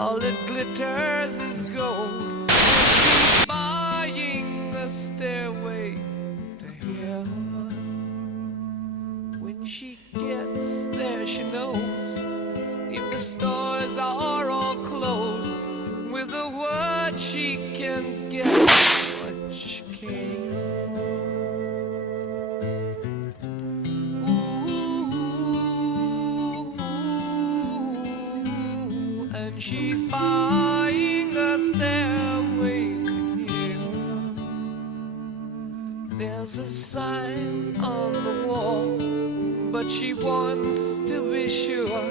all that glitters is gold. Buying a stairway to heaven. When she gets there, she knows if the stores are all closed, with a word she can get what she came for. Ooh, and she's buying a stairway to heaven. There's a sign on the wall, but she wants to be sure,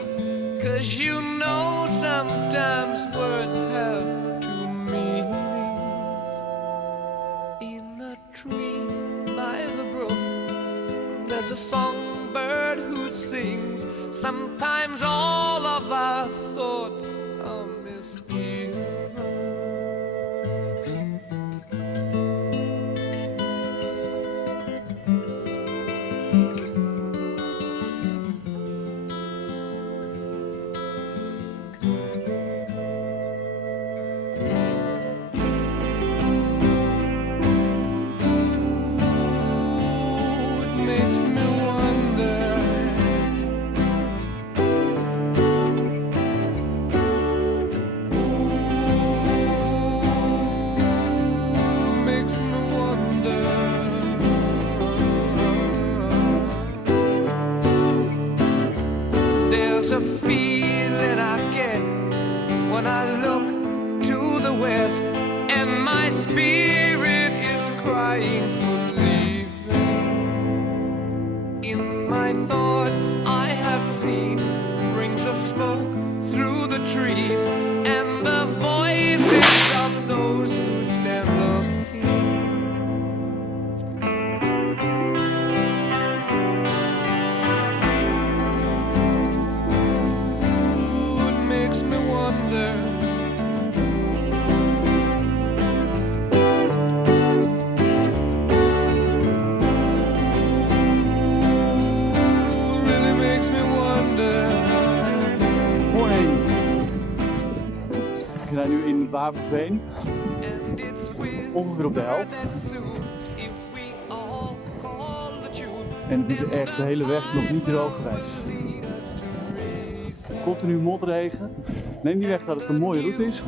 'cause you know sometimes words have two meanings. In a tree by the brook, there's a songbird who sings. Sometimes all of our thoughts are misgiven. There's a feeling I get when I look to the west, and my spirit is crying for leaving. In my thoughts I have seen rings of smoke through the trees, and the voices of those who stand looking. We zijn nu in Waverveen, ongeveer op de helft. En het is echt de hele weg nog niet droog geweest. Continu motregen. Neem die weg dat het een mooie route is.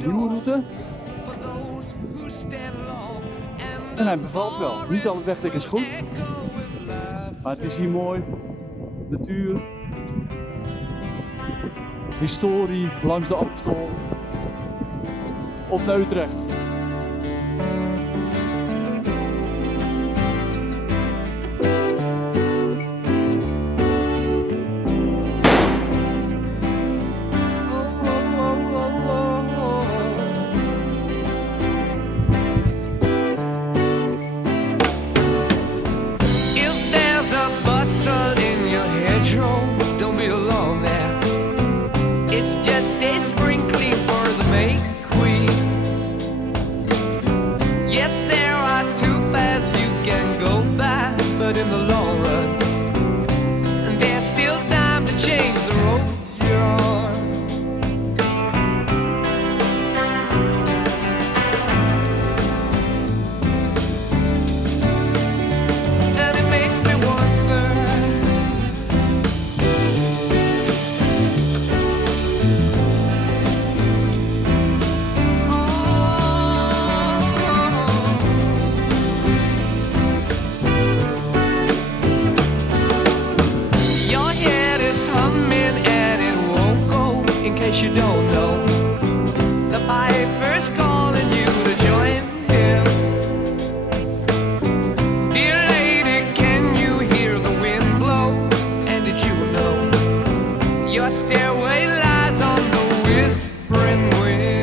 Een nieuwe route. En hij bevalt wel. Niet al het wegdek is goed. Maar het is hier mooi. Natuur. Historie langs de Amstel. Op naar Utrecht. If there's a bustle in your hedgerow, don't be alone there. It's just a sprinkling for the May Queen. Yes, there are two paths you can go by, but in the long run, there's still time to change the road you're on. And it makes me wonder, your head is humming and it won't go. In case you don't know, the piper's calling you to join him. Dear lady, can you hear the wind blow? And did you know your stairway lies on the whispering wind?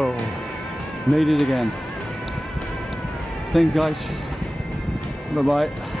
Zo, made it again. Thanks guys. Bye bye.